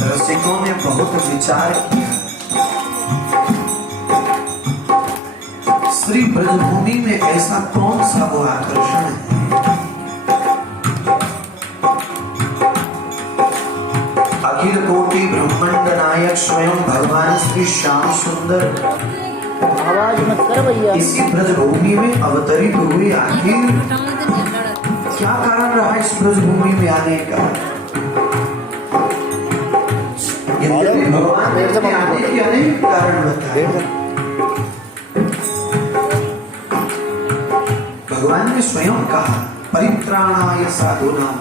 रसिकों ने बहुत विचार किया। श्री ब्रजभूमि में ऐसा कौन सा वो आकर्षण है? अखिल कोटि ब्रह्मांड नायक स्वयं भगवान श्री श्याम सुंदर आवाज मत कर भैया। इसी ब्रजभूमि में अवतरित हुए। आखिर क्या कारण रहा इस ब्रजभूमि में आने का? भगवान ने आने के अनेक कारण बताए। भगवान ने स्वयं कहा परित्राणाय साधूनाम,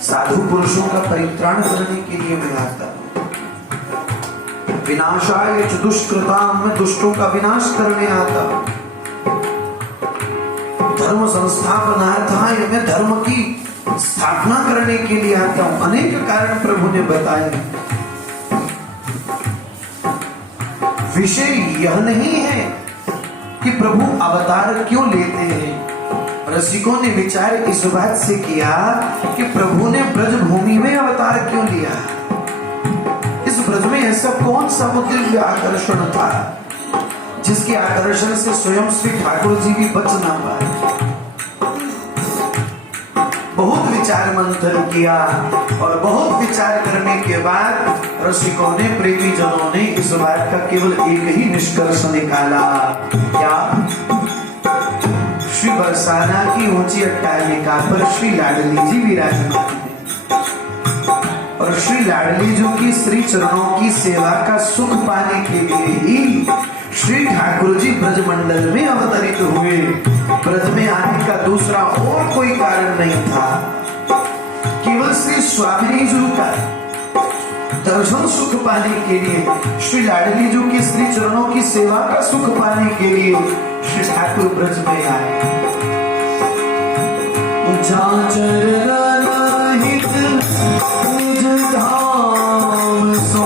साधु पुरुषों का परित्राण करने के लिए मैं आता हूं। विनाशाय च दुष्कृताम, मैं दुष्टों का विनाश करने आता हूं। धर्म संस्थापनार्थाय, मैं धर्म की स्थापना करने के लिए आता हूं। अनेक कारण प्रभु ने बताए। विषय यह नहीं है कि प्रभु अवतार क्यों लेते हैं। रसिकों ने विचार इस बात से किया कि प्रभु ने ब्रजभूमि में अवतार क्यों लिया। इस ब्रज में ऐसा कौन सा दिव्य आकर्षण था जिसके आकर्षण से स्वयं श्री ठाकुर जी भी बच ना पाए। बहुत विचार मंथन किया और बहुत विचार करने के बाद रसिकों ने, प्रेमी जनों ने इस बात का केवल एक ही निष्कर्ष निकाला। क्या? श्री बरसाना की ऊंची अट्टालिका पर श्री लाडली जी विराजमान है और श्री लाडली जी की श्री चरणों की सेवा का सुख पाने के लिए ही श्री ठाकुर जी ब्रजमंडल में अवतरित हुए। ब्रज में आने का दूसरा और कोई कारण नहीं था, केवल श्री स्वामी जी का दर्शन सुख पाने के लिए, श्री लाडली जी की श्री चरणों की सेवा का सुख पाने के लिए श्री ठाकुर ब्रज में आए। धाम सो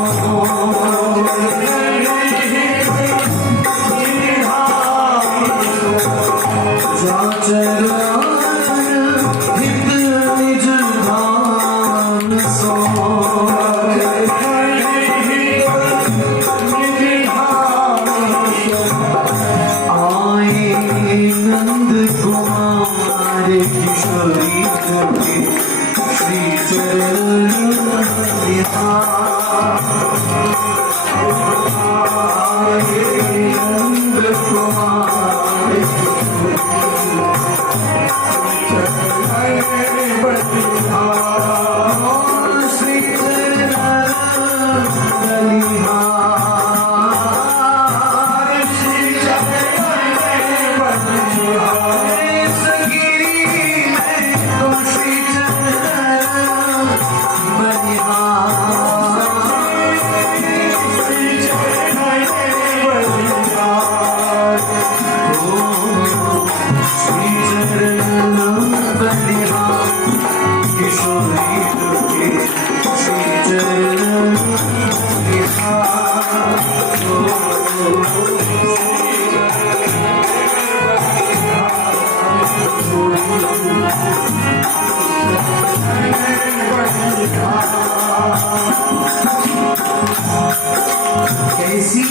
कैसी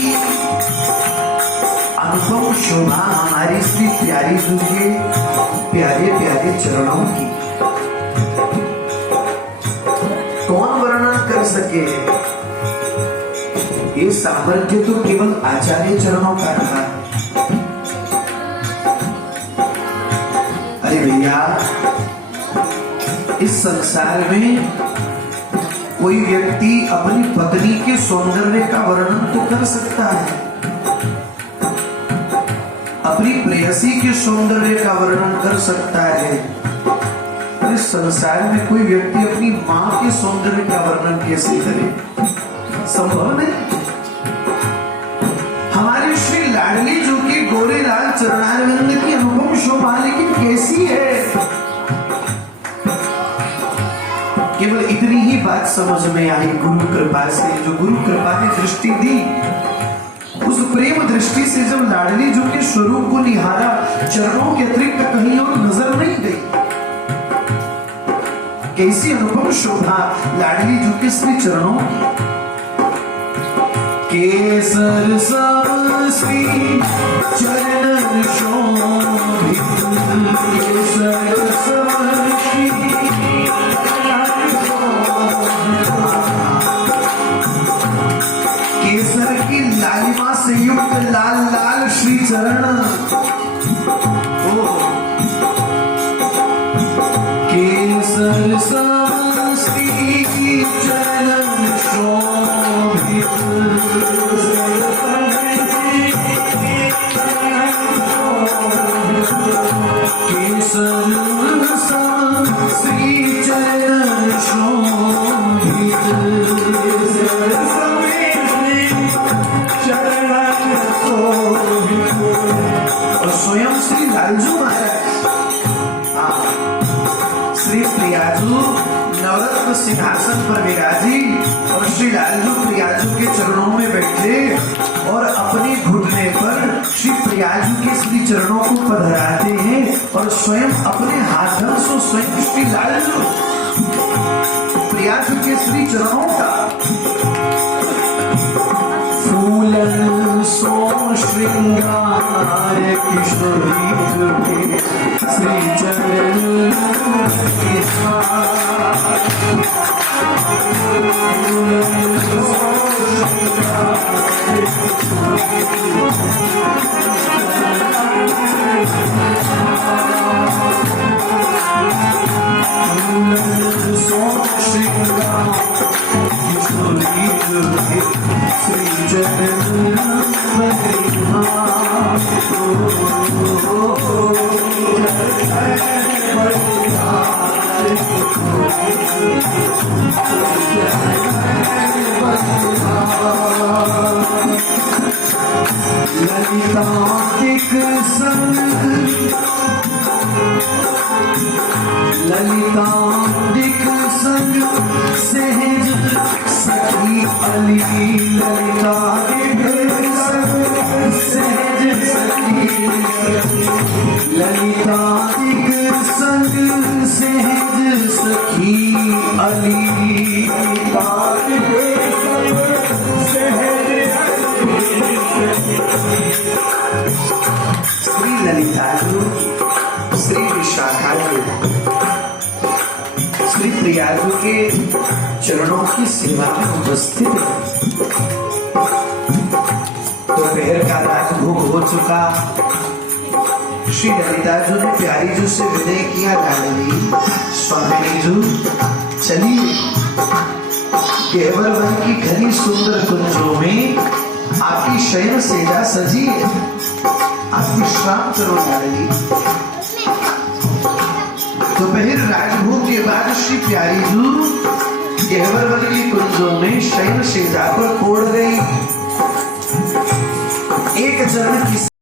अनुपम शोभा हमारी श्री प्यारी जी के प्यारे प्यारे चरणों की, कौन वर्णन कर सके। ये सामर्थ्य तो केवल आचार्य चरणों का रहा। अरे भैया, इस संसार में कोई व्यक्ति अपनी पत्नी के सौंदर्य का वर्णन तो कर सकता है, अपनी प्रेयसी के सौंदर्य का वर्णन कर सकता है, इस संसार में कोई व्यक्ति अपनी मां के सौंदर्य का वर्णन कैसे करे? संभव नहीं। हमारे श्री लाडली जो कि गोरे लाल चरणारविंद की अनुपम शोभा लेकिन कैसी है? केवल इतनी ही बात समझ में आई गुरु कृपा से। जो गुरु कृपा ने दृष्टि दी, उस प्रेम दृष्टि से जब लाडली जो के स्वरूप को निहारा, चरणों के अतिरिक्त कहीं और नजर नहीं गई। कैसी अनुपम शोभा लाडली जो के श्री चरणों की। केसर सब श्री चरण शोभित, केसर सब श्री केसर की लालिमा से युक्त लाल लाल श्री चरण। केसर सब श्री चरण शोभित, केसर सब श्री चरण शोभित, और स्वयं श्री लालजू महाराज, श्री प्रियाजू नवरत्न सिंहासन पर विराजी और श्री लालजू प्रियाजू के चरणों में बैठे और अपने घुटने पर श्री प्रियाजू के श्री चरणों को पधराते हैं और स्वयं अपने हाथों से स्वयं श्री लालजू प्रियाजू के श्री चरणों का फूलन सो श्रृंगार किशोरी श्री चरण ललितांतिक संग, ललितांतिक संग सहज सखी अली, ललितांतिक संग सहज सखी, ललितांतिक संग सहज सखी अली, श्री ललिताजू, श्री विशाखाजू, श्री प्रियाजू के चरणों की सेवा में उपस्थित है। दोपहर का राजभोग हो चुका। श्री ललिताजू ने प्यारीजू से विनय किया, लाडली स्वामिनीजू चलिए, केवल वन की घनी सुंदर कुंजों में आपकी शयन सेजा सजी है, आप विश्राम करो लाडली। दोपहर राजभोग के बाद श्री प्यारीजू केवल वन की कुंजों में शयन सेजा पर कोड़ गई। एक चरण की